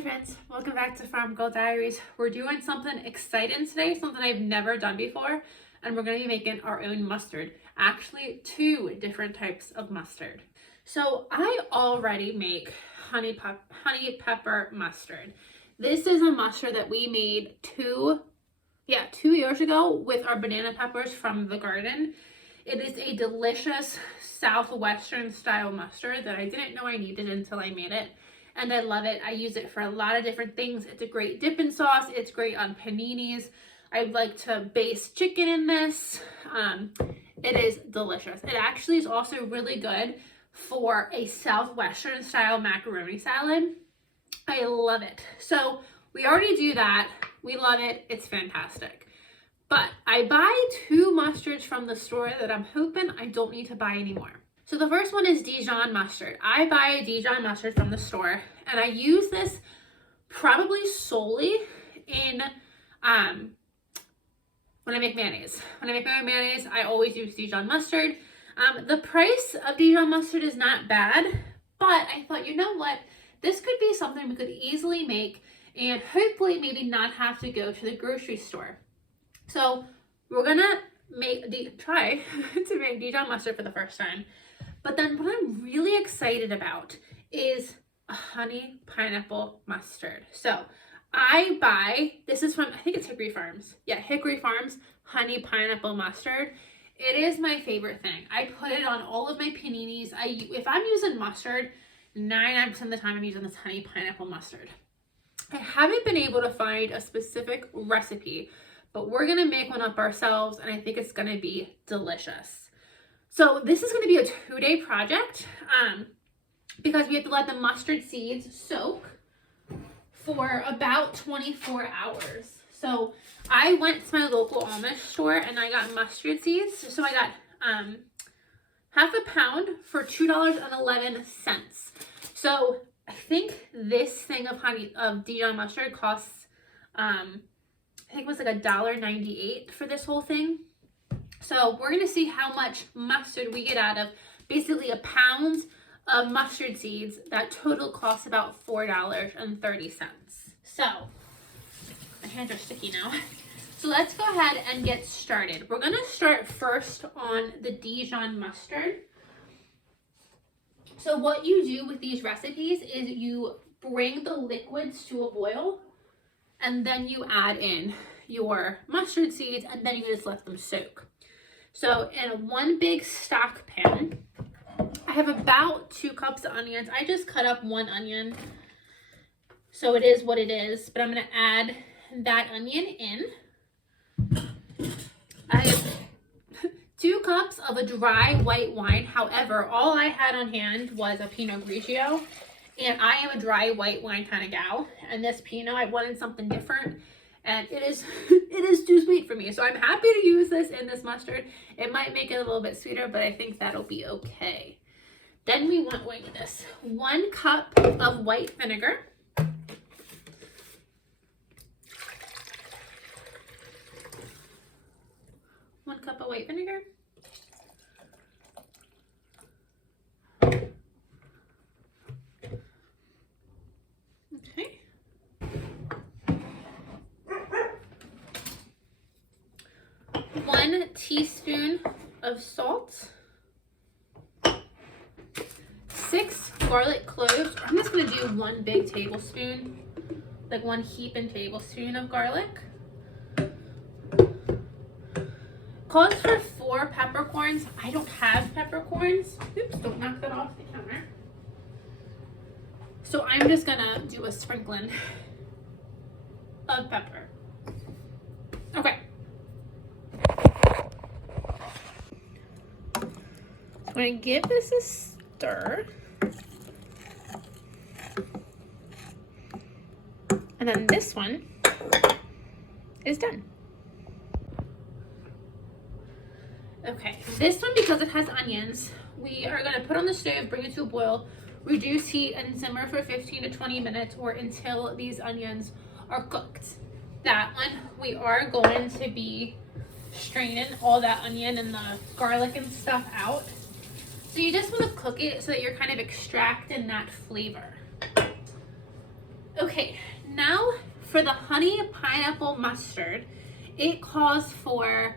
Hi friends, welcome back to Farm Girl Diaries. We're doing something exciting today, something I've never done before, and we're going to be making our own mustard. Actually, two different types of mustard. So I already make honey pepper mustard. This is a mustard that we made two years ago with our banana peppers from the garden. It is a delicious southwestern style mustard that I didn't know I needed until I made it. And I love it. I use it for a lot of different things. It's a great dipping sauce. It's great on paninis. I like to baste chicken in this. It is delicious. It actually is also really good for a southwestern style macaroni salad. I love it. So we already do that. We love it. It's fantastic. But I buy two mustards from the store that I'm hoping I don't need to buy anymore. So the first one is Dijon mustard. I buy Dijon mustard from the store, and I use this probably solely in when I make mayonnaise. When I make my mayonnaise, I always use Dijon mustard. The price of Dijon mustard is not bad, but I thought, you know what? This could be something we could easily make and hopefully maybe not have to go to the grocery store. So we're gonna try to make Dijon mustard for the first time. But then what I'm really excited about is a honey pineapple mustard. So I buy, this is from, I think it's Hickory Farms. Yeah, Hickory Farms honey pineapple mustard. It is my favorite thing. I put it on all of my paninis. If I'm using mustard, 99% of the time I'm using this honey pineapple mustard. I haven't been able to find a specific recipe, but we're gonna make one up ourselves, and I think it's gonna be delicious. So this is going to be a 2-day project because we have to let the mustard seeds soak for about 24 hours. So I went to my local Amish store and I got mustard seeds. So I got half a pound for $2.11. So I think this thing of Dijon mustard costs, I think it was like $1.98 for this whole thing. So we're going to see how much mustard we get out of basically a pound of mustard seeds. That total costs about $4.30. So my hands are sticky now. So let's go ahead and get started. We're going to start first on the Dijon mustard. So what you do with these recipes is you bring the liquids to a boil and then you add in your mustard seeds and then you just let them soak. So in one big stock pan, I have about 2 cups of onions. I just cut up 1 onion, so it is what it is, but I'm going to add that onion in. I have 2 cups of a dry white wine. However, all I had on hand was a Pinot Grigio, and I am a dry white wine kind of gal, and this Pinot, I wanted something different. And it is too sweet for me. So I'm happy to use this in this mustard. It might make it a little bit sweeter, but I think that'll be okay. Then we want, wait a minute, 1 cup of white vinegar. One cup of white vinegar. Okay. 1 teaspoon of salt, 6 garlic cloves. I'm just going to do 1 big tablespoon, like 1 heaping tablespoon of garlic. Calls for 4 peppercorns. I don't have peppercorns. Oops, don't knock that off the counter. So I'm just going to do a sprinkling of pepper. Okay. I'm going to give this a stir. And then this one is done. Okay, this one, because it has onions, we are going to put on the stove, bring it to a boil, reduce heat, and simmer for 15 to 20 minutes or until these onions are cooked. That one, we are going to be straining all that onion and the garlic and stuff out. So you just want to cook it so that you're kind of extracting that flavor. Okay. Okay, now for the honey pineapple mustard, it calls for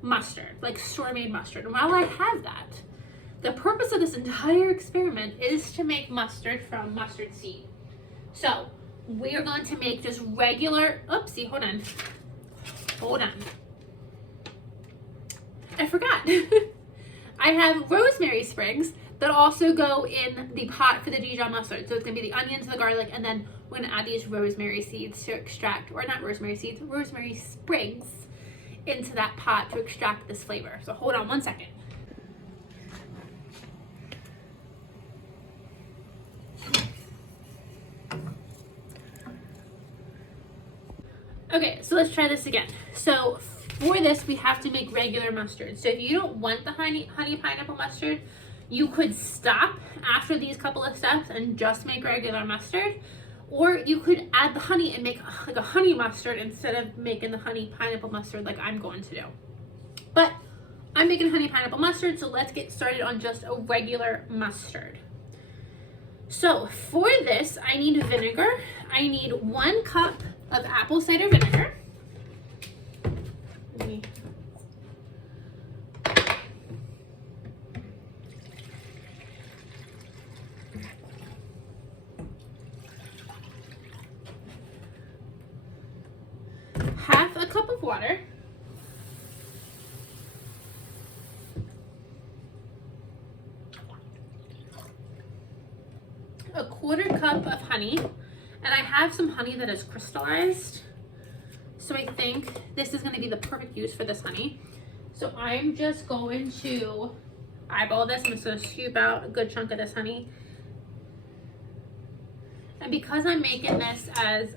mustard, like store-made mustard. And while I have that, the purpose of this entire experiment is to make mustard from mustard seed. So we are going to make just regular, oopsie, hold on. I forgot. I have rosemary sprigs that also go in the pot for the Dijon mustard. So it's gonna be the onions, the garlic, and then we're gonna add these rosemary seeds to extract, or not rosemary seeds, rosemary sprigs into that pot to extract this flavor. So hold on one second. Okay, so let's try this again. So for this, we have to make regular mustard. So if you don't want the honey pineapple mustard, you could stop after these couple of steps and just make regular mustard. Or you could add the honey and make like a honey mustard instead of making the honey pineapple mustard like I'm going to do. But I'm making honey pineapple mustard, so let's get started on just a regular mustard. So for this, I need vinegar. I need 1 cup of apple cider vinegar. Half a cup of water. A 1/4 cup of honey. And I have some honey that is crystallized. So I think this is going to be the perfect use for this honey. So I'm just going to eyeball this. I'm just going to scoop out a good chunk of this honey. And because I'm making this as,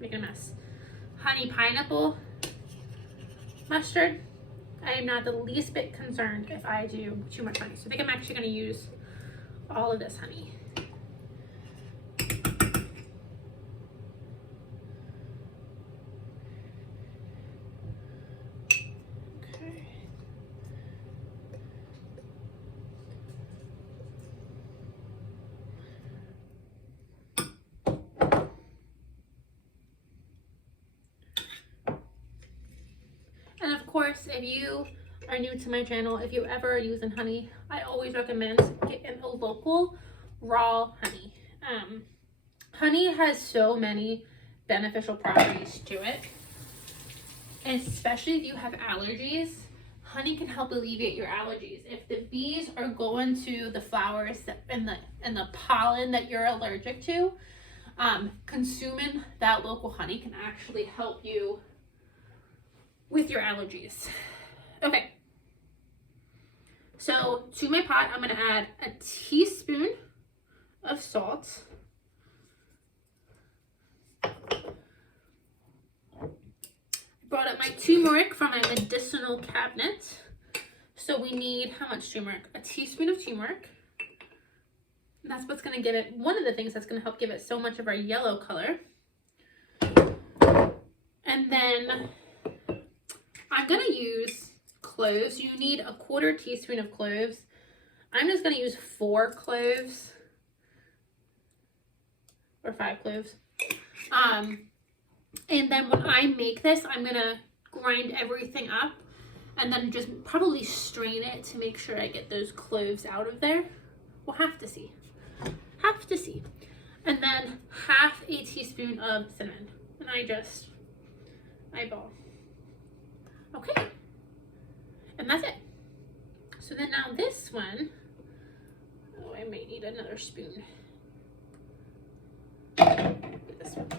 making a mess, honey pineapple mustard, I am not the least bit concerned if I do too much honey. So I think I'm actually going to use all of this honey. And of course, if you are new to my channel, if you ever are using honey, I always recommend getting a local raw honey. Honey has so many beneficial properties to it, and especially if you have allergies, honey can help alleviate your allergies. If the bees are going to the flowers and the pollen that you're allergic to, consuming that local honey can actually help you with your allergies. Okay, so to my pot, I'm gonna add a teaspoon of salt. I brought up my turmeric from my medicinal cabinet. So we need, how much turmeric? A teaspoon of turmeric. And that's what's gonna give it, one of the things that's gonna help give it so much of our yellow color. And then I'm gonna use cloves. You need a 1/4 teaspoon of cloves. I'm just gonna use 4 cloves or 5 cloves. And then when I make this, I'm gonna grind everything up and then just probably strain it to make sure I get those cloves out of there. We'll have to see. Have to see. And then half a teaspoon of cinnamon. And I just eyeball. Okay, and that's it. So then now this one, oh, I may need another spoon. This one.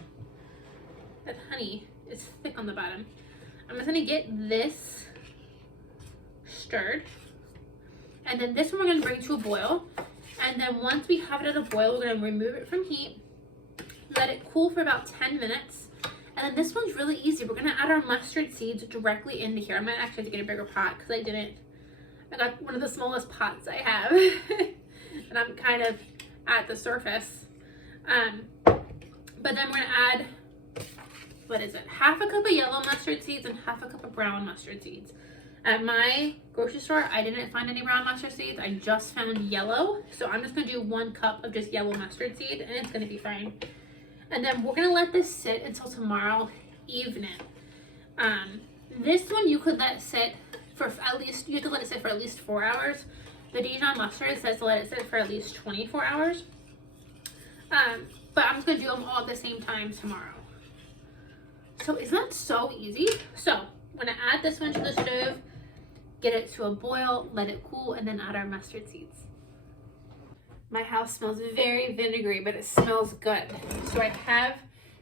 That honey is thick on the bottom. I'm just gonna get this stirred. And then this one we're gonna bring to a boil. And then once we have it at a boil, we're gonna remove it from heat, let it cool for about 10 minutes. And then this one's really easy. We're gonna add our mustard seeds directly into here. I might actually have to get a bigger pot because I got one of the smallest pots I have. And I'm kind of at the surface. But then we're gonna add, what is it? Half a cup of yellow mustard seeds and half a cup of brown mustard seeds. At my grocery store, I didn't find any brown mustard seeds. I just found yellow. So I'm just gonna do 1 cup of just yellow mustard seed and it's gonna be fine. And then we're gonna let this sit until tomorrow evening. This one you could let sit for at least, you have to let it sit for at least 4 hours. The Dijon mustard says to let it sit for at least 24 hours. But I'm just gonna do them all at the same time tomorrow. So isn't that so easy? So I'm gonna add this one to the stove, get it to a boil, let it cool, and then add our mustard seeds. My house smells very vinegary, but it smells good. So I have,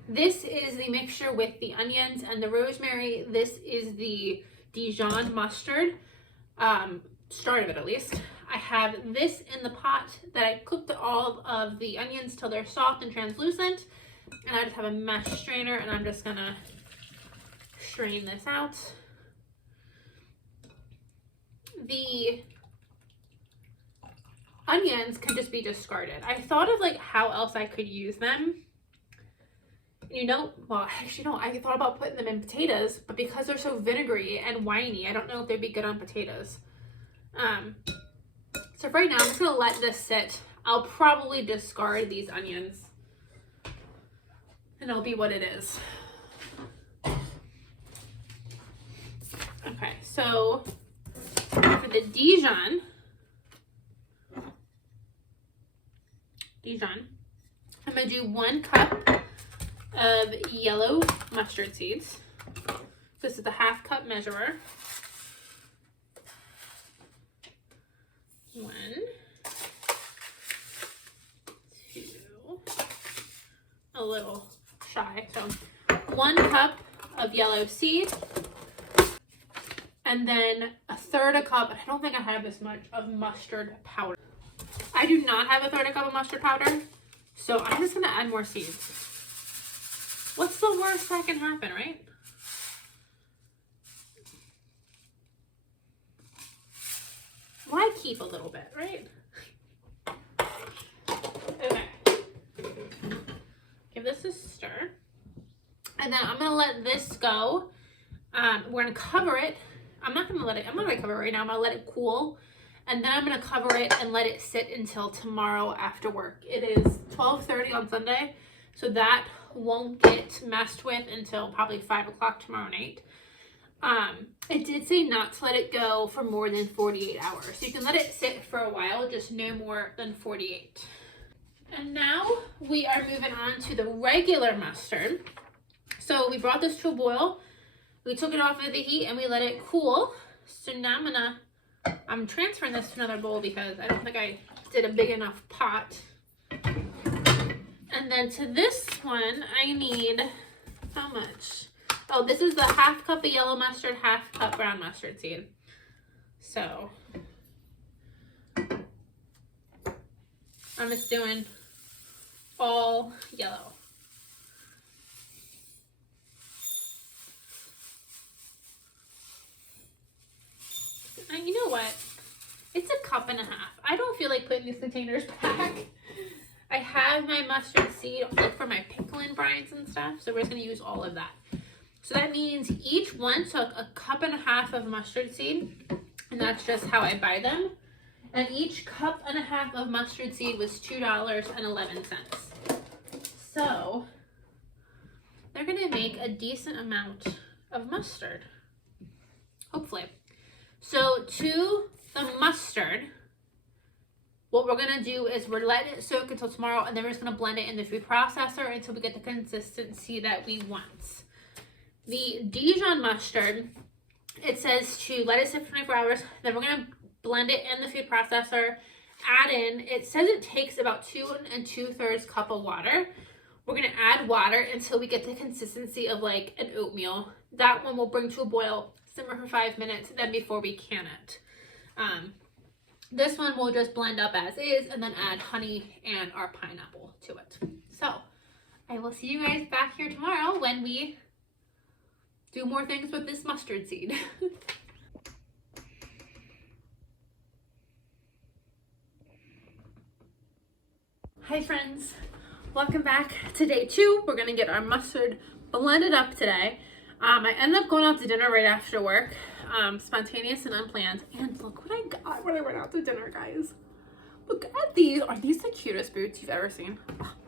this is the mixture with the onions and the rosemary. This is the Dijon mustard, start of it at least. I have this in the pot that I cooked all of the onions till they're soft and translucent. And I just have a mesh strainer, and I'm just gonna strain this out. The onions can just be discarded. I thought of like how else I could use them. You know, well, actually no, I thought about putting them in potatoes, but because they're so vinegary and winey, I don't know if they'd be good on potatoes. So for right now, I'm just gonna let this sit. I'll probably discard these onions, and it'll be what it is. Okay, so for the Dijon, I'm gonna do 1 cup of yellow mustard seeds. This is the 1/2 cup measurer. 1, 2, a little shy. So 1 cup of yellow seed, and then 1/3 cup, I don't think I have this much, of mustard powder. I do not have 1/3 cup of mustard powder, so I'm just gonna add more seeds. What's the worst that can happen, right? Why keep a little bit, right? Okay. Give this a stir. And then I'm gonna let this go. We're gonna cover it. I'm not gonna cover it right now. I'm gonna let it cool. And then I'm gonna cover it and let it sit until tomorrow after work. It is 12:30 on Sunday, so that won't get messed with until probably 5 o'clock tomorrow night. It did say not to let it go for more than 48 hours. So you can let it sit for a while, just no more than 48. And now we are moving on to the regular mustard. So we brought this to a boil. We took it off of the heat and we let it cool. So now I'm transferring this to another bowl because I don't think I did a big enough pot. And then to this one, I need, how much? Oh, this is the 1/2 cup of yellow mustard, 1/2 cup brown mustard seed. So I'm just doing all yellow. And you know what? It's 1.5 cups. I don't feel like putting these containers back. I have my mustard seed like for my pickling brines and stuff, so we're just gonna use all of that. So that means each one took 1.5 cups of mustard seed, and that's just how I buy them. And each 1.5 cups of mustard seed was $2.11. So they're gonna make a decent amount of mustard, hopefully. So to the mustard, what we're gonna do is we're letting it soak until tomorrow, and then we're just gonna blend it in the food processor until we get the consistency that we want. The Dijon mustard, it says to let it sit for 24 hours, then we're gonna blend it in the food processor, add in, it says it takes about 2 2/3 cup of water. We're gonna add water until we get the consistency of like an oatmeal. That one we'll bring to a boil, simmer for 5 minutes, then before we can it. This one we'll just blend up as is and then add honey and our pineapple to it. So I will see you guys back here tomorrow when we do more things with this mustard seed. Hi friends, welcome back to day 2. We're gonna get our mustard blended up today. I ended up going out to dinner right after work, spontaneous and unplanned. And look what I got when I went out to dinner, guys. Look at these. Are these the cutest boots you've ever seen?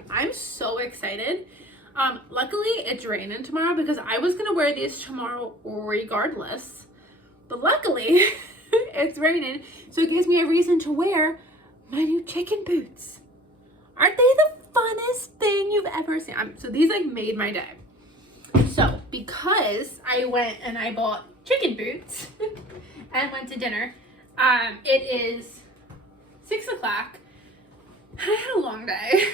I'm so excited. Luckily it's raining tomorrow because I was gonna wear these tomorrow regardless. But luckily it's raining, so it gives me a reason to wear my new chicken boots. Aren't they the funnest thing you've ever seen? So these like made my day. So because I went and I bought chicken boots and went to dinner, it is 6 o'clock. I had a long day.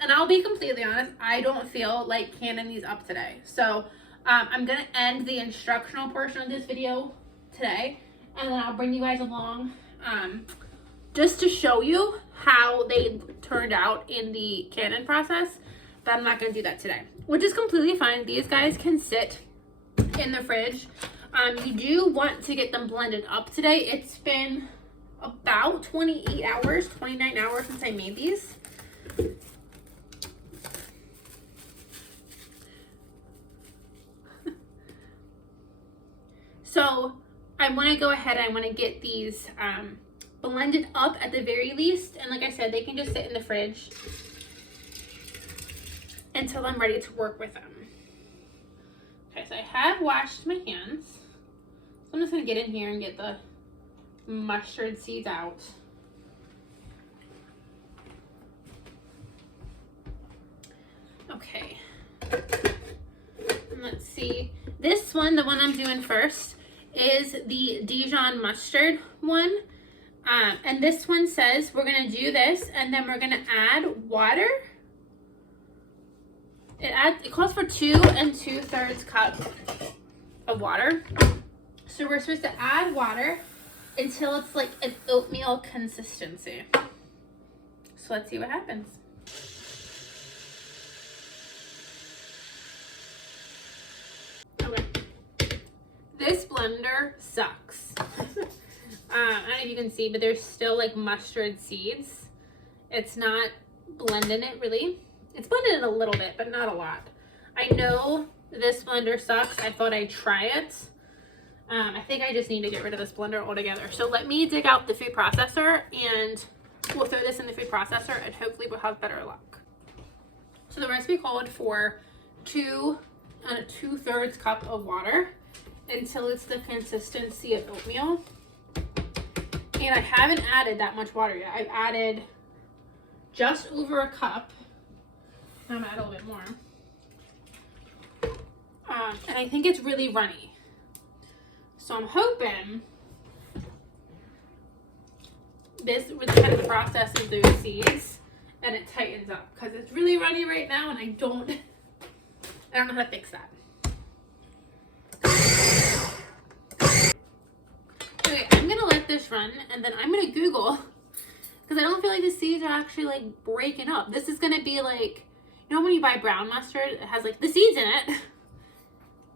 And I'll be completely honest, I don't feel like canning these up today. So I'm gonna end the instructional portion of this video today, and then I'll bring you guys along just to show you how they turned out in the canning process. But I'm not gonna do that today, which is completely fine. These guys can sit in the fridge. You do want to get them blended up today. It's been about 28 hours, 29 hours since I made these. So I want to go ahead and I want to get these blended up at the very least. And like I said, they can just sit in the fridge until I'm ready to work with them. Okay, so I have washed my hands. So I'm just going to get in here and get the mustard seeds out. Okay. And let's see. This one, the one I'm doing first, is the Dijon mustard one. And this one says we're going to do this and then we're going to add water. It calls for 2 2/3 cup of water. So we're supposed to add water until it's like an oatmeal consistency. So let's see what happens. Okay. This blender sucks. I don't know if you can see, but there's still like mustard seeds. It's not blending it really. It's blended it a little bit, but not a lot. I know this blender sucks. I thought I'd try it. I think I just need to get rid of this blender altogether. So let me dig out the food processor and we'll throw this in the food processor and hopefully we'll have better luck. So the recipe called for 2 2/3 cup of water until it's the consistency of oatmeal. And I haven't added that much water yet. I've added just over a cup. I'm gonna add a little bit more. And I think it's really runny. So I'm hoping this kind of processes those seeds and it tightens up because it's really runny right now and I don't know how to fix that. Okay, I'm gonna let this run and then I'm gonna Google because I don't feel like the seeds are actually like breaking up. This is gonna be like, you know when you buy brown mustard, it has like the seeds in it.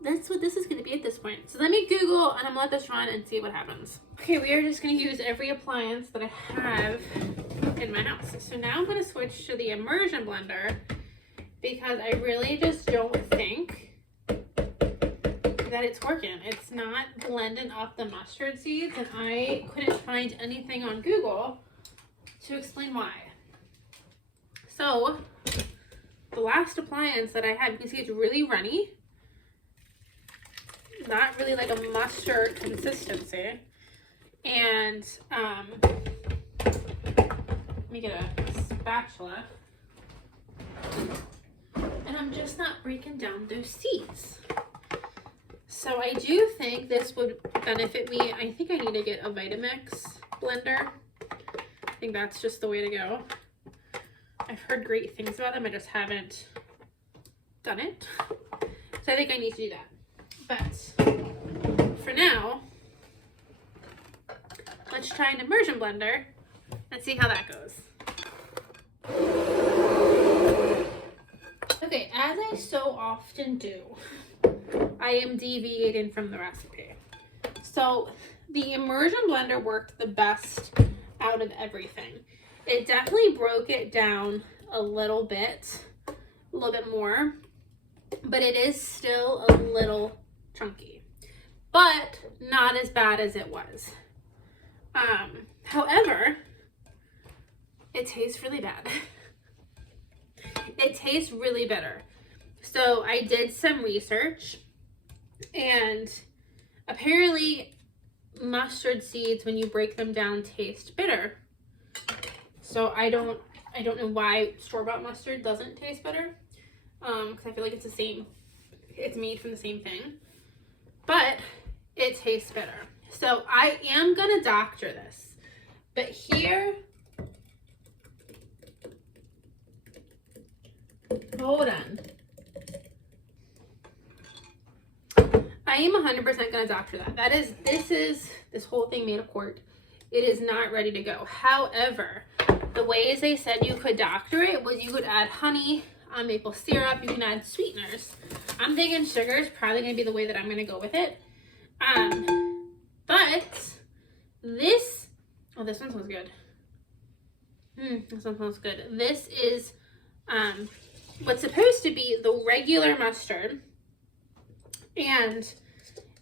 That's what this is going to be at this point. So let me Google and I'm going to let this run and see what happens. Okay, we are just going to use every appliance that I have in my house. So now I'm going to switch to the immersion blender because I really just don't think that it's working. It's not blending up the mustard seeds and I couldn't find anything on Google to explain why. So the last appliance that I have, you can see it's really runny. Not really like a mustard consistency. And let me get a spatula. And I'm just not breaking down those seeds. So I do think this would benefit me. I think I need to get a Vitamix blender. I think that's just the way to go. I've heard great things about them. I just haven't done it. So I think I need to do that. But for now, let's try an immersion blender and see how that goes. Okay, as I so often do, I am deviating from the recipe. So the immersion blender worked the best out of everything. It definitely broke it down a little bit more, but it is still a little chunky, but not as bad as it was. However, it tastes really bad. It tastes really bitter. So I did some research, and apparently mustard seeds, when you break them down, taste bitter. So I don't know why store-bought mustard doesn't taste bitter, because I feel like it's the same, it's made from the same thing, but it tastes bitter. So I am gonna doctor this, but here, hold on. I am 100% gonna doctor that. This whole thing made of quart. It is not ready to go. However, the ways they said you could doctor it was you could add honey, maple syrup, you can add sweeteners. I'm thinking sugar is probably gonna be the way that I'm gonna go with it. But this, oh, this one smells good. This one smells good. This is what's supposed to be the regular mustard, and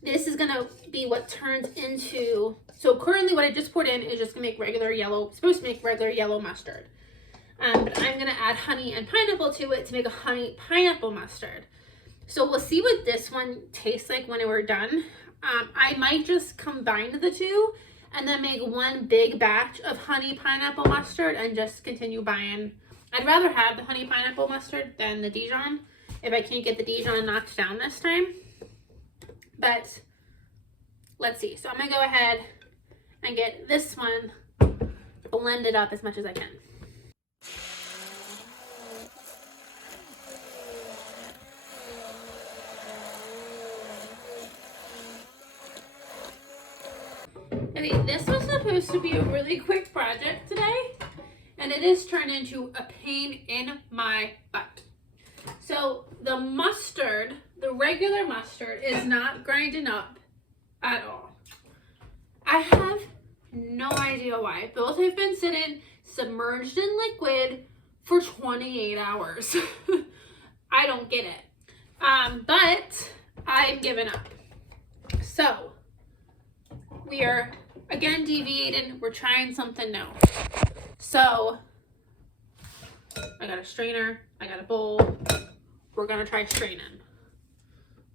this is gonna be what turns into, so currently what I just poured in is just gonna make regular yellow, supposed to make regular yellow mustard. But I'm gonna add honey and pineapple to it to make a honey pineapple mustard. So we'll see what this one tastes like when we're done. I might just combine the two and then make one big batch of honey pineapple mustard and just continue buying. I'd rather have the honey pineapple mustard than the Dijon if I can't get the Dijon knocked down this time. But let's see. So I'm gonna go ahead and get this one blended up as much as I can. Okay, this was supposed to be a really quick project today, and it is turned into a pain in my butt. So the mustard, the regular mustard, is not grinding up at all. I have no idea why. Both have been sitting submerged in liquid for 28 hours. I don't get it. But I'm giving up. So we are again deviating. We're trying something new. So I got a strainer, I got a bowl. We're gonna try straining.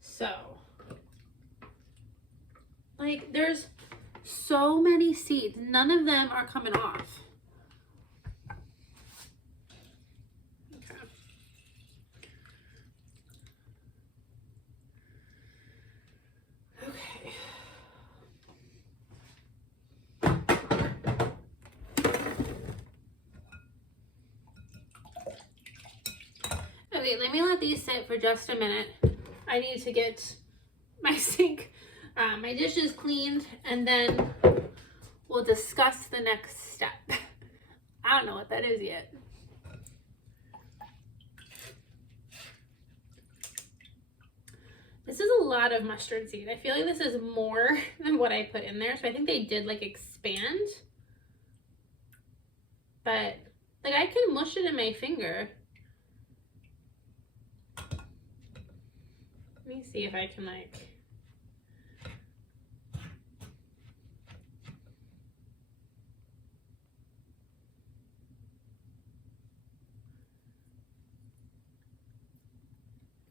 So, like, there's so many seeds. None of them are coming off. Okay. Okay. Okay, let me let these sit for just a minute. I need to get my sink, my dishes cleaned, and then we'll discuss the next step. I don't know what that is yet. This is a lot of mustard seed. I feel like this is more than what I put in there, so I think they did like expand. But like I can mush it in my finger. Let me see if I can like.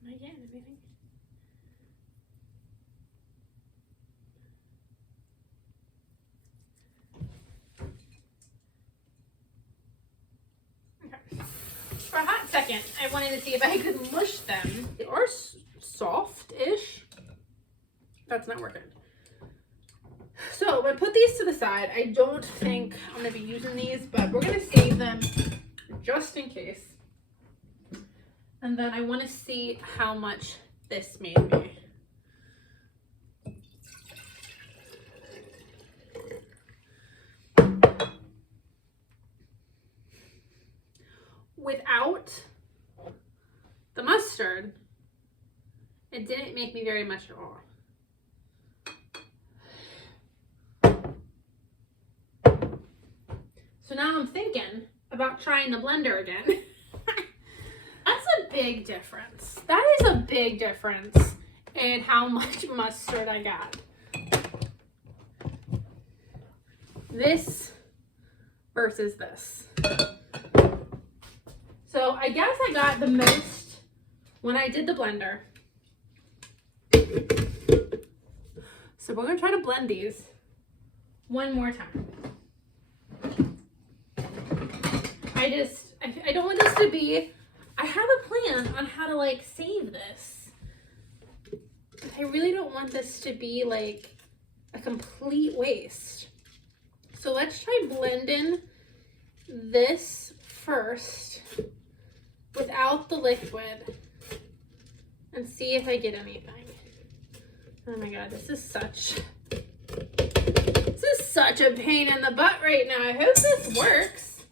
Am I getting everything? Okay. For a hot second, I wanted to see if I could mush them. They are soft-ish. That's not working. So I'm gonna put these to the side. I don't think I'm gonna be using these, but we're gonna save them just in case. And then I want to see how much this made me. Without the mustard, it didn't make me very much at all. So now I'm thinking about trying the blender again. That's a big difference. That is a big difference in how much mustard I got. This versus this. So I guess I got the most when I did the blender. So we're gonna try to blend these one more time. I don't want this to be, I have a plan on how to like save this. I really don't want this to be like a complete waste. So let's try blending this first without the liquid and see if I get anything. Oh my god, this is such a pain in the butt right now. I hope this works.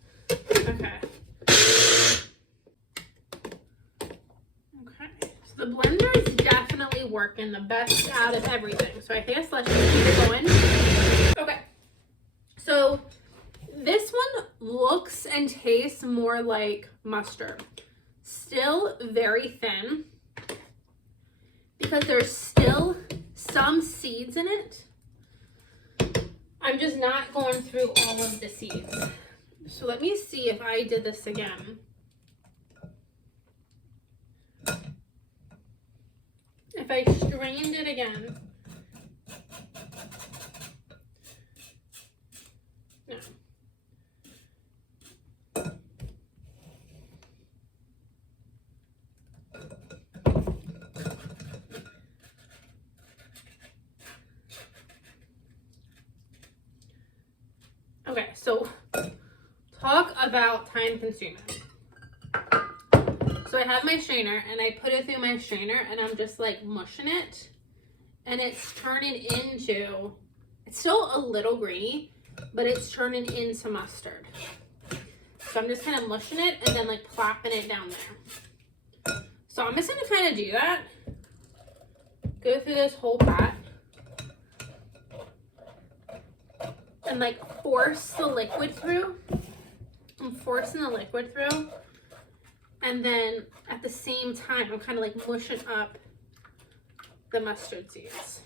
Okay. So the blender is definitely working the best out of everything. So I guess let's just keep it going. Okay. So this one looks and tastes more like mustard. Still very thin because there's still some seeds in it. I'm just not going through all of the seeds. So let me see if I did this again. If I strained it again. No. Okay, so talk about time consuming. So I have my strainer and I put it through my strainer and I'm just like mushing it and it's turning into, it's still a little grainy, but it's turning into mustard. So I'm just kind of mushing it and then like plopping it down there. So I'm just gonna kind of do that. Go through this whole pot. And like force the liquid through. I'm forcing the liquid through. And then at the same time, I'm kind of like mushing up the mustard seeds.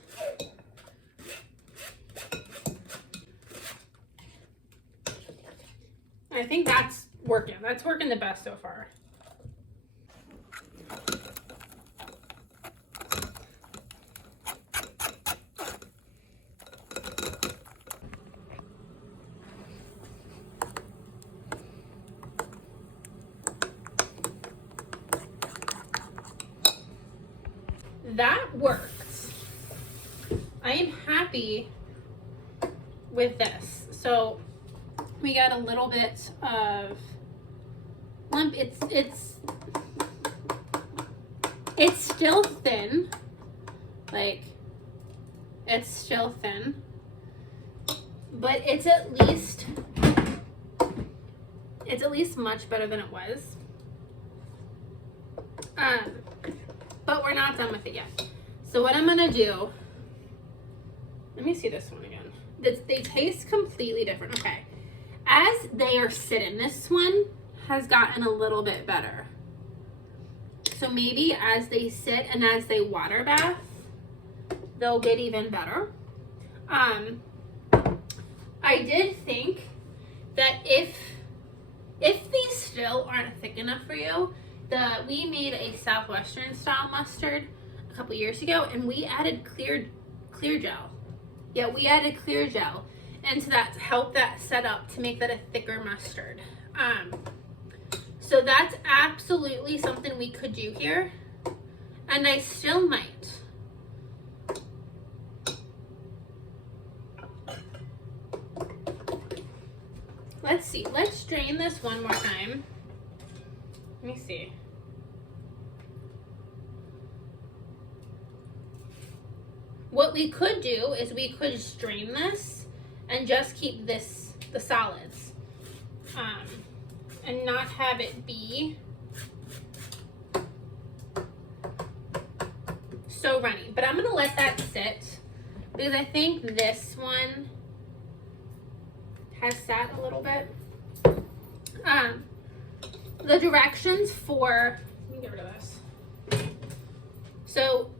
I think that's working. That's working the best so far. That worked. I am happy with this. So we got a little bit of lump. It's still thin. Like, it's still thin. But it's at least much better than it was. But we're not done with it yet. So what I'm gonna do, let me see this one again. They taste completely different. Okay. As they are sitting, this one has gotten a little bit better. So maybe as they sit and as they water bath, they'll get even better. I did think that if these still aren't thick enough for you, we made a Southwestern style mustard a couple years ago and we added clear gel. Yeah, we added clear gel into that to help that set up to make that a thicker mustard. So that's absolutely something we could do here, and I still might. Let's see. Let's drain this one more time. Let me see. What we could do is we could strain this and just keep the solids, and not have it be so runny. But I'm gonna let that sit because I think this one has sat a little bit. The directions for, let me get rid of this. So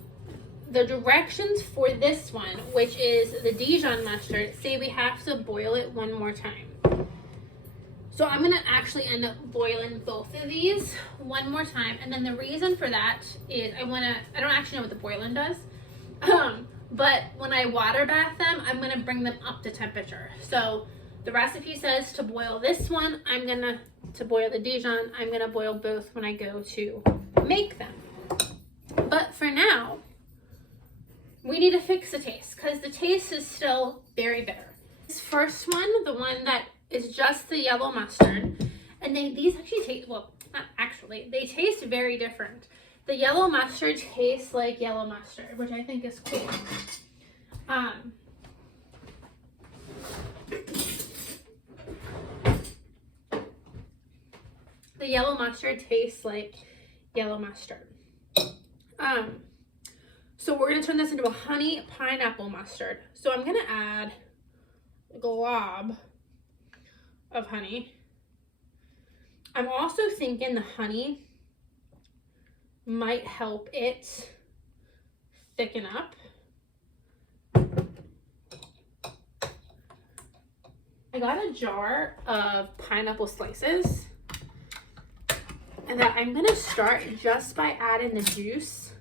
the directions for this one, which is the Dijon mustard, say we have to boil it one more time. So I'm gonna actually end up boiling both of these one more time. And then the reason for that is I don't actually know what the boiling does. But when I water bath them, I'm gonna bring them up to temperature. So the recipe says to boil this one, to boil the Dijon, I'm gonna boil both when I go to make them. But for now, we need to fix the taste because the taste is still very bitter. This first one, the one that is just the yellow mustard, and these actually taste, well, not actually, they taste very different. The yellow mustard tastes like yellow mustard, which I think is cool. The yellow mustard tastes like yellow mustard. So we're gonna turn this into a honey pineapple mustard. So I'm gonna add a glob of honey. I'm also thinking the honey might help it thicken up. I got a jar of pineapple slices, and that I'm gonna start just by adding the juice,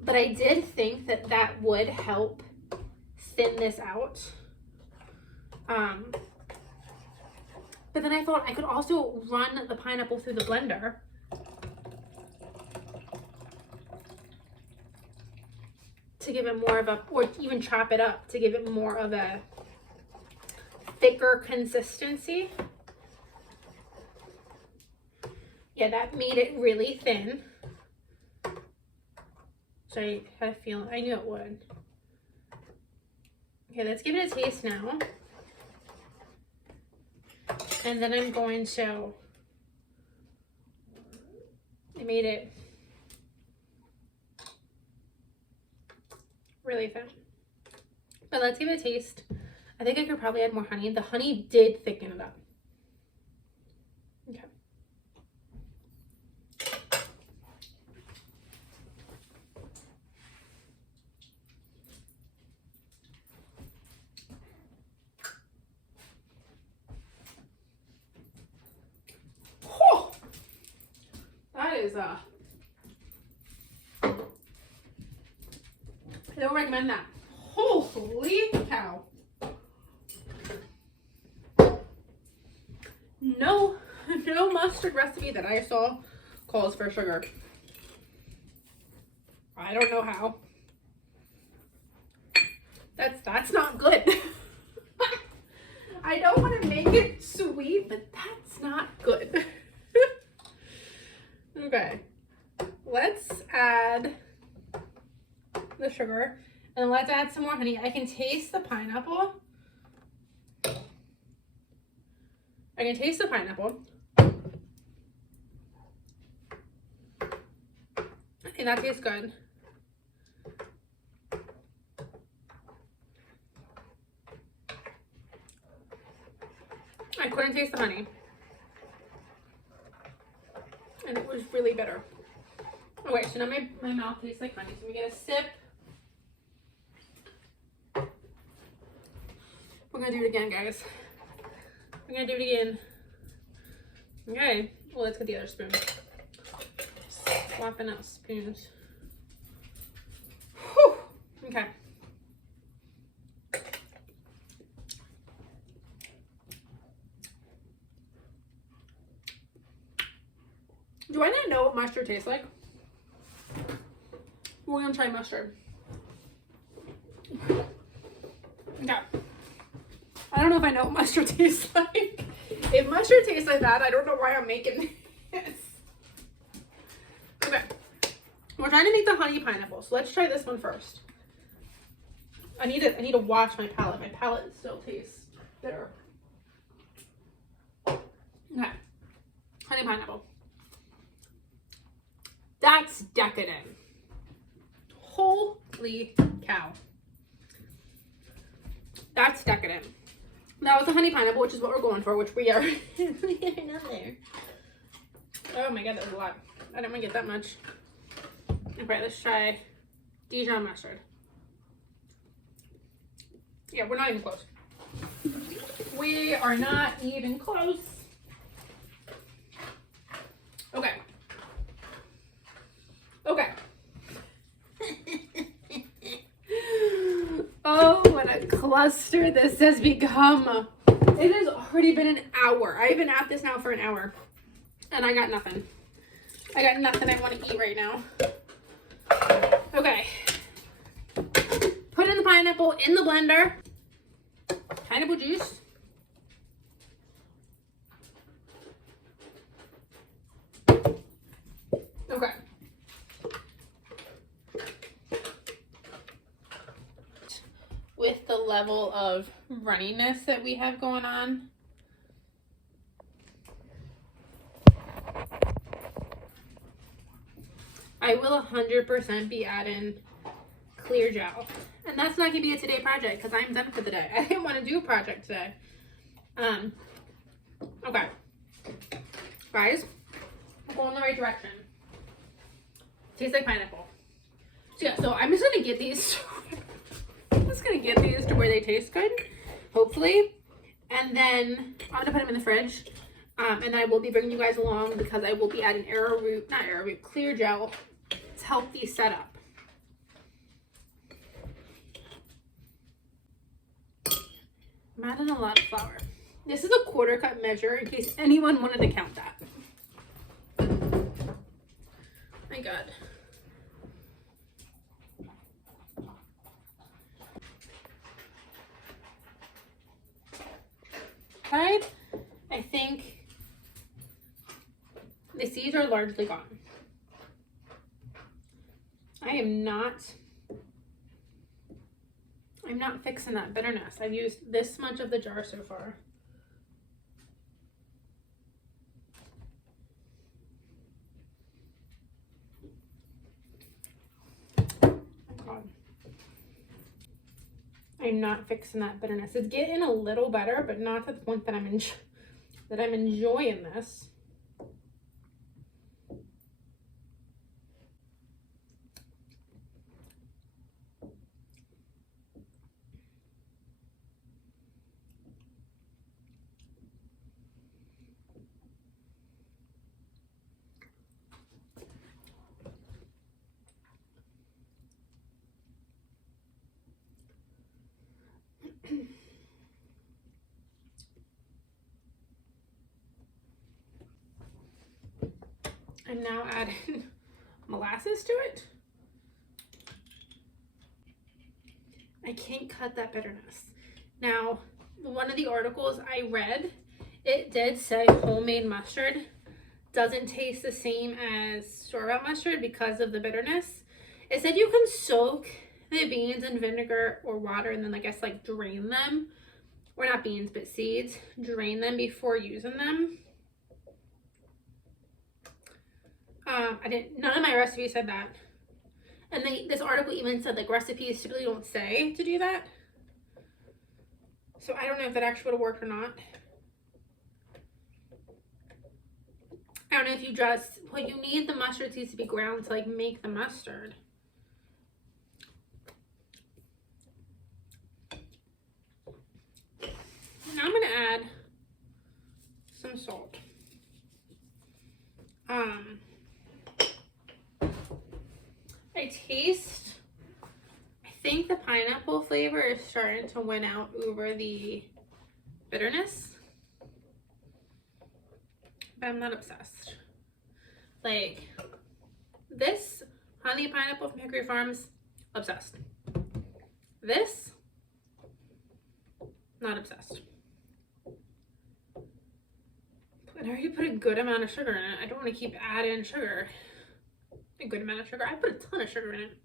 but I did think that that would help thin this out. But then I thought I could also run the pineapple through the blender to give it more of a, or even chop it up to give it more of a thicker consistency. Yeah, that made it really thin. So I had a feeling, I knew it would. Okay, let's give it a taste now. And then I'm going to, I made it really thin. But let's give it a taste. I think I could probably add more honey. The honey did thicken it up. Okay. Oh, that is I don't recommend that. Holy cow. No mustard recipe that I saw calls for sugar. I don't know how. That's not good. I don't want to make it sweet, but that's not good. Okay. Let's add the sugar and let's add some more honey. I can taste the pineapple. I can taste the pineapple. And that tastes good. I couldn't taste the honey. And it was really bitter. Okay, so now my mouth tastes like honey. So we get a sip. We're gonna do it again, guys. We're gonna do it again. Okay, well, let's get the other spoon. Swapping out spoons. Whew. Okay. Do I not know what mustard tastes like? We're gonna try mustard. Okay. I don't know if I know what mustard tastes like. If mustard tastes like that, I don't know why I'm making this. Okay. We're trying to make the honey pineapple, so let's try this one first. I need to wash my palate. My palate still tastes bitter. Okay. Honey pineapple. That's decadent. Holy cow. That's decadent. That was the honey pineapple, which is what we're going for, which we are. Not there. Oh my god, that was a lot. I didn't want to get that much. Okay, let's try Dijon mustard. Yeah, we're not even close. We are not even close. cluster this has become. It has already been an hour. I've been at this now for an hour. And I got nothing. I got nothing I want to eat right now. Okay. Put in the pineapple in the blender. Pineapple juice. Okay. With the level of runniness that we have going on. I will 100% be adding clear gel. And that's not going to be a today project because I'm done for the day. I didn't want to do a project today. Okay. Guys, we're going in the right direction. Tastes like pineapple. So yeah, so I'm just going to get these. I'm just going to get these to where they taste good, hopefully. And then I'm going to put them in the fridge. And I will be bringing you guys along because I will be adding clear gel to help these set up. I'm adding a lot of flour. This is a 1/4 cup measure in case anyone wanted to count that. My God. Right? I think the seeds are largely gone. I'm not fixing that bitterness. I've used this much of the jar so far. Oh God. I'm not fixing that bitterness. It's getting a little better, but not to the point that I'm enjoying this. I'm now adding molasses to it. I can't cut that bitterness. Now, one of the articles I read, it did say homemade mustard doesn't taste the same as store-bought mustard because of the bitterness. It said you can soak the beans in vinegar or water and then I guess like drain them. Or not beans, but seeds. Drain them before using them. None of my recipes said that. And this article even said like recipes typically don't say to do that. So I don't know if that actually would have worked or not. I don't know if you just, well, you need the mustard seeds to be ground to like make the mustard. Now I'm gonna add some salt. I think the pineapple flavor is starting to win out over the bitterness. But I'm not obsessed. Like, this honey pineapple from Hickory Farms, obsessed. This, not obsessed. And I already put a good amount of sugar in it. I don't want to keep adding sugar. A good amount of sugar. I put a ton of sugar in it.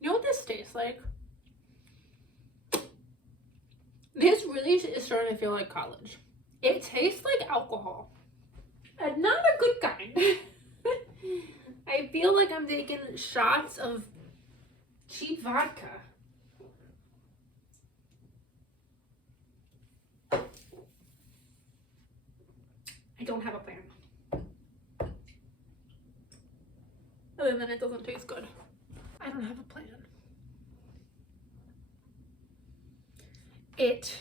You know what this tastes like? This really is starting to feel like college. It tastes like alcohol. And not a good kind. I feel like I'm taking shots of cheap vodka. I don't have a plan. Other than it doesn't taste good. I don't have a plan. It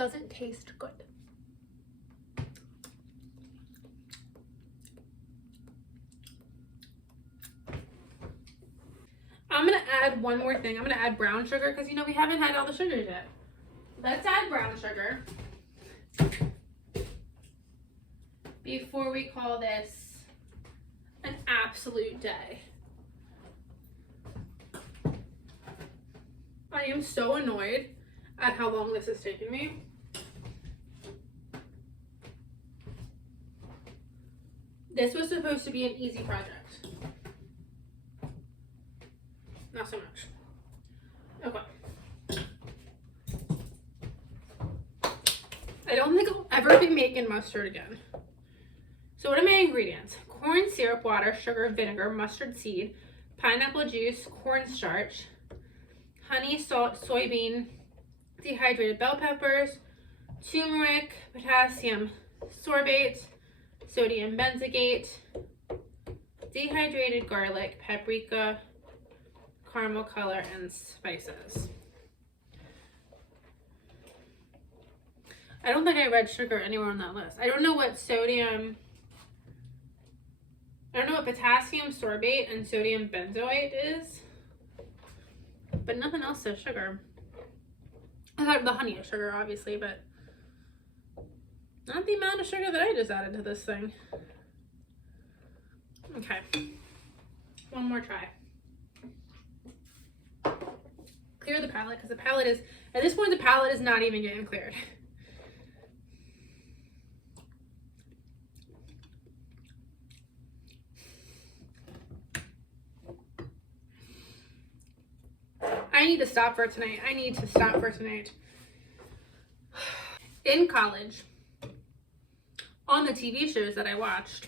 doesn't taste good. I'm gonna add one more thing. I'm gonna add brown sugar because, you know, we haven't had all the sugars yet. Let's add brown sugar before we call this an absolute day. I am so annoyed at how long this has taken me. This was supposed to be an easy project. Not so much. Okay. I don't think I'll ever be making mustard again. So what are my ingredients? Corn syrup, water, sugar, vinegar, mustard seed, pineapple juice, cornstarch, honey, salt, soybean, dehydrated bell peppers, turmeric, potassium sorbate, sodium benzoate, dehydrated garlic, paprika, caramel color, and spices. I don't think I read sugar anywhere on that list. I don't know what potassium sorbate and sodium benzoate is, but nothing else says sugar. I thought the honey is sugar, obviously, but not the amount of sugar that I just added to this thing. Okay, one more try. Clear the palate, because the palate is, at this point, the palate is not even getting cleared. I need to stop for tonight. I need to stop for tonight. In college, on the TV shows that I watched,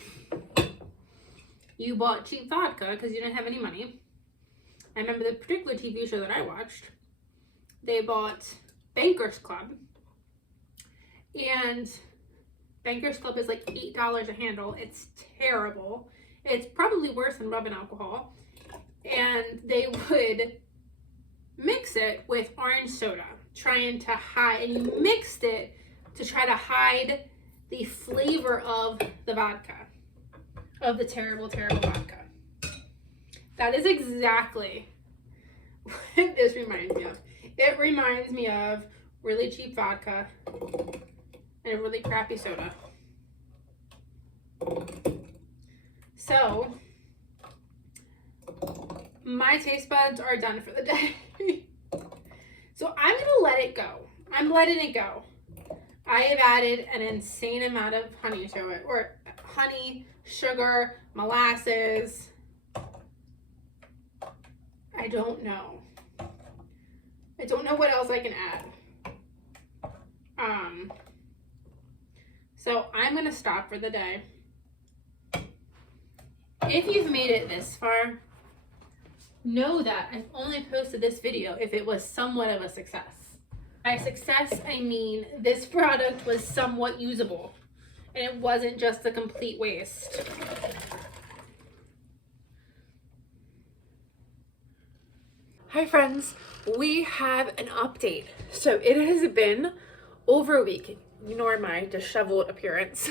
you bought cheap vodka because you didn't have any money. I remember the particular TV show that I watched, they bought Bankers Club, and Bankers Club is like $8 a handle. It's terrible. It's probably worse than rubbing alcohol. And they would mix it with orange soda, trying to hide, and you mixed it to try to hide the flavor of the vodka, of the terrible, terrible vodka. That is exactly what this reminds me of. It reminds me of really cheap vodka and a really crappy soda. So, my taste buds are done for the day. So I'm gonna let it go. I'm letting it go. I have added an insane amount of honey to it, or honey, sugar, molasses. I don't know. I don't know what else I can add. So I'm gonna stop for the day. If you've made it this far, know that I've only posted this video if it was somewhat of a success. By success, I mean this product was somewhat usable and it wasn't just a complete waste. Hi friends, we have an update. So it has been over a week. Ignore my disheveled appearance.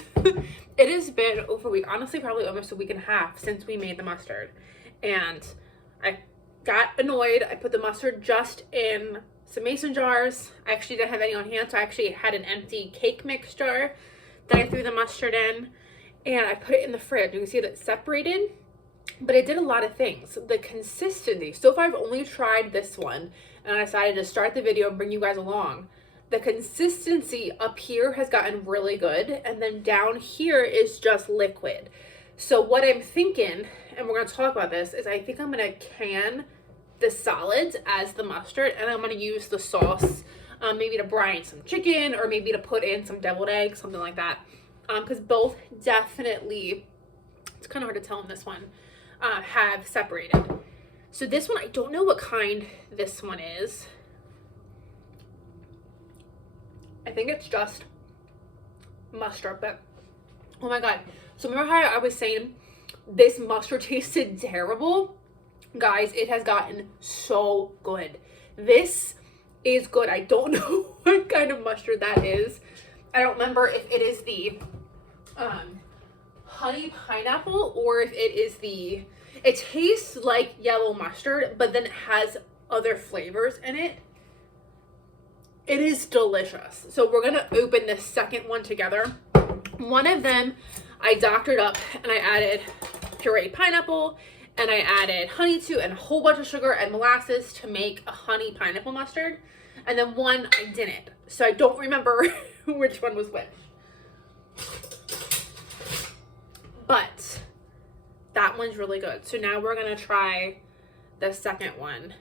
It has been over a week, honestly probably almost a week and a half since we made the mustard. And I got annoyed. I put the mustard just in some mason jars. I actually didn't have any on hand, so I actually had an empty cake mix jar that I threw the mustard in, and I put it in the fridge. You can see that it's separated, but it did a lot of things. The consistency, so far I've only tried this one, and I decided to start the video and bring you guys along. The consistency up here has gotten really good, and then down here is just liquid. So what I'm thinking, and we're going to talk about this, is I think I'm going to can the solids as the mustard, and I'm going to use the sauce maybe to brine some chicken, or maybe to put in some deviled eggs, something like that. Because both definitely, it's kind of hard to tell in this one, have separated. So this one, I don't know what kind this one is. I think it's just mustard, but oh my god. So remember how I was saying this mustard tasted terrible? Guys, it has gotten so good. This is good. I don't know what kind of mustard that is. I don't remember if it is the honey pineapple or if it is the, it tastes like yellow mustard, but then it has other flavors in it. It is delicious. So we're gonna open the second one together. One of them I doctored up and I added pureed pineapple and I added honey to and a whole bunch of sugar and molasses to make a honey pineapple mustard. And then one I didn't. So I don't remember which one was which. But that one's really good. So now we're gonna try the second one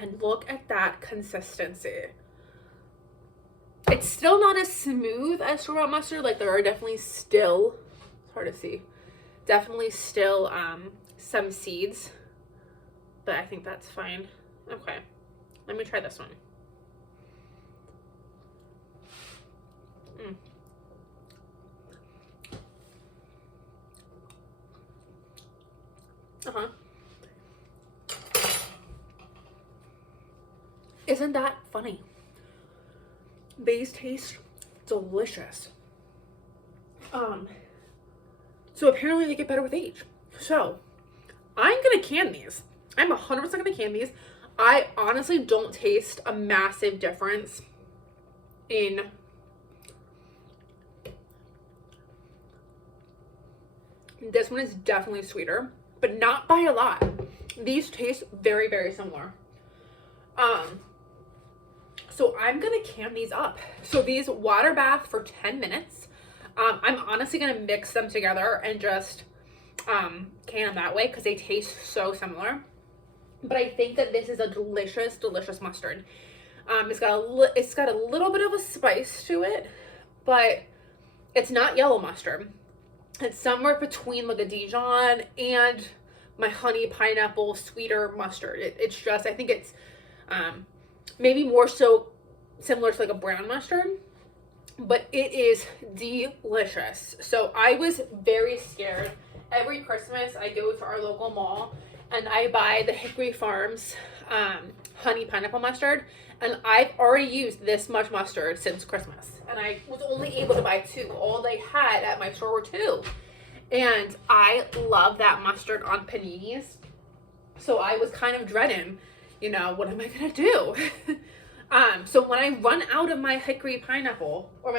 and look at that consistency. It's still not as smooth as store-bought mustard. Like there are definitely still, it's hard to see, definitely still some seeds, but I think that's fine. Okay, let me try this one. Isn't that funny? These taste delicious. So apparently they get better with age. So I'm gonna can these. I'm 100% gonna can these. I honestly don't taste a massive difference in this one. Is definitely sweeter, but not by a lot. These taste very, very similar. So I'm gonna can these up. So these water bath for 10 minutes. I'm honestly gonna mix them together and just can them that way because they taste so similar. But I think that this is a delicious, delicious mustard. It's got a little bit of a spice to it, but it's not yellow mustard. It's somewhere between like a Dijon and my honey pineapple sweeter mustard. It's just, I think it's maybe more so similar to like a brown mustard, but it is delicious. So I was very scared. Every Christmas I go to our local mall and I buy the Hickory Farms honey pineapple mustard, and I've already used this much mustard since Christmas, and I was only able to buy 2. All they had at my store were 2, and I love that mustard on paninis. So I was kind of dreading, you know, what am I gonna do? So when I run out of my hickory pineapple or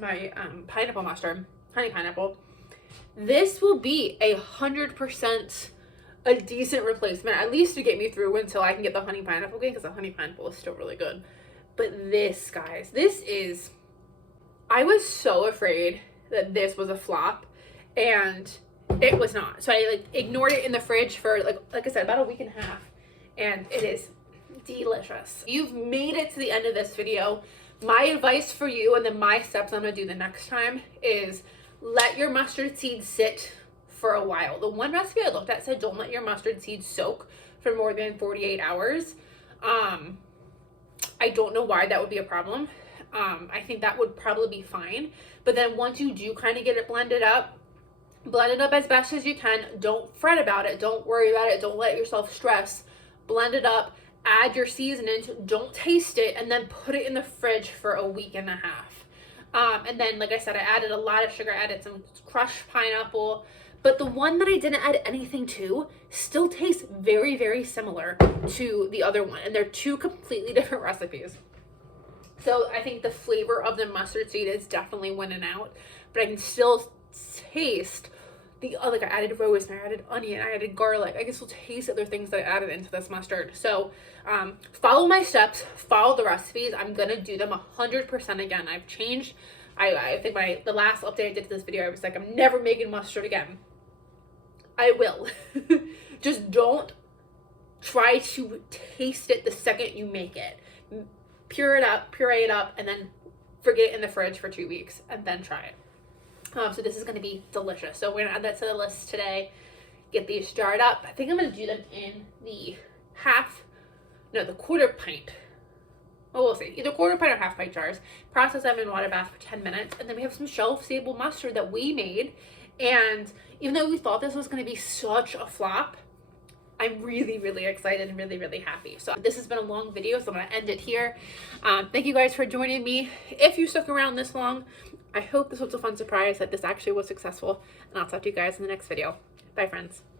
my pineapple mustard, honey pineapple, this will be 100% a decent replacement, at least to get me through until I can get the honey pineapple again, because the honey pineapple is still really good. But this, guys, this is, I was so afraid that this was a flop, and it was not. So I like ignored it in the fridge for like I said, about a week and a half, and it is delicious. You've made it to the end of this video. My advice for you, and then my steps I'm gonna do the next time, is let your mustard seeds sit for a while. The one recipe I looked at said don't let your mustard seeds soak for more than 48 hours. I don't know why that would be a problem. I think that would probably be fine. But then once you do kind of get it blend it up as best as you can. Don't fret about it. Don't worry about it. Don't let yourself stress. Blend it up. Add your seasonings. Don't taste it, and then put it in the fridge for a week and a half. And then, like I said, I added a lot of sugar. I added some crushed pineapple. But the one that I didn't add anything to still tastes very, very similar to the other one. And they're 2 completely different recipes. So I think the flavor of the mustard seed is definitely winning out. But I can still taste the other, like I added rosemary, I added onion, I added garlic. I can still taste other things that I added into this mustard. So follow my steps, follow the recipes. I'm going to do them 100% again. I've changed. I think the last update I did to this video, I was like, I'm never making mustard again. I will. Just don't try to taste it the second you make it. Puree it up, and then forget it in the fridge for 2 weeks, and then try it. So this is going to be delicious. So we're going to add that to the list today. Get these jarred up. I think I'm going to do them in the quarter pint. Well, we'll see. Either quarter pint or half pint jars. Process them in water bath for 10 minutes. And then we have some shelf-stable mustard that we made. And even though we thought this was going to be such a flop, I'm really, really excited and really, really happy. So this has been a long video, so I'm going to end it here. Thank you guys for joining me. If you stuck around this long, I hope this was a fun surprise that this actually was successful, and I'll talk to you guys in the next video. Bye, friends.